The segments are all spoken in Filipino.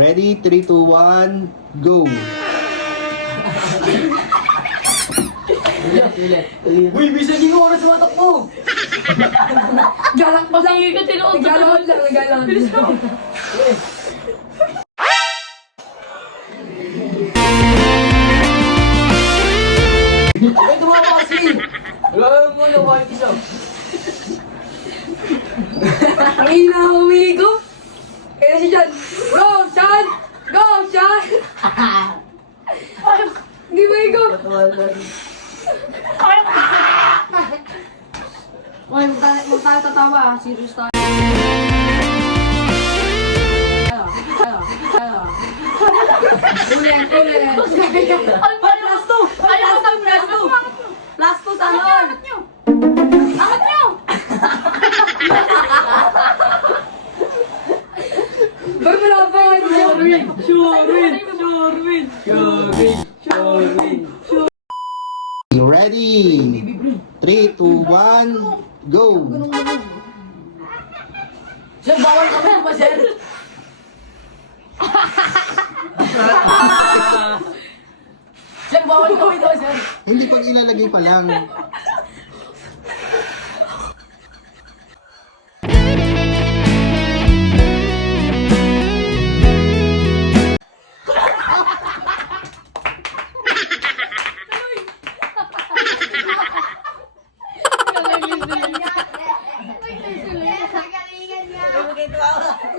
Ready? 3, 2, 1, go! Uy, bisa din ko oras tumatakbo! Galak pa lang. Sige ka, tinuot. Naglalakad lang, naglalakad. Bilis mo. Ay, tumama kasi! Wala mo na, bakit isa? Ang ina, umigo. Kaya si John. Go, John! Go, John! Hindi ba ikaw? Uy, huwag tayo tatawa. Serious tayo. Ulit, ulit. Last two! Last two, salon. Angat nyo! Ba't wala pa nga ito? Sure. You ready? 3, 2, 1, go! Sir, bawal kami ba, sir? Sir, bawal kami ba, sir? Hindi pag ilalagay pa lang.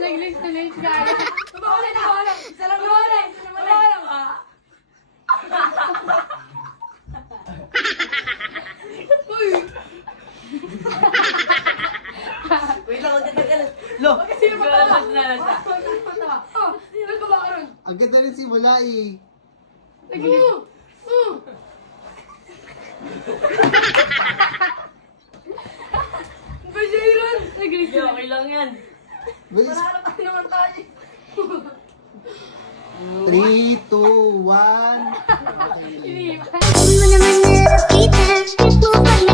Nag-list na list ka. Bawala na, bawala. Isa lang, bawala. Bawala. Uy! Wait lang, magtatagal. Lo! Sino ba tawa? Oh, sino ka ba karon? Ang ganda rin simula eh. Ba siya yun? Nag-list na. Okay lang yan. Bilis. Mararap naman tayo. 3, 2, 1. Iniiba. Hindi mo naman nakita, gusto pa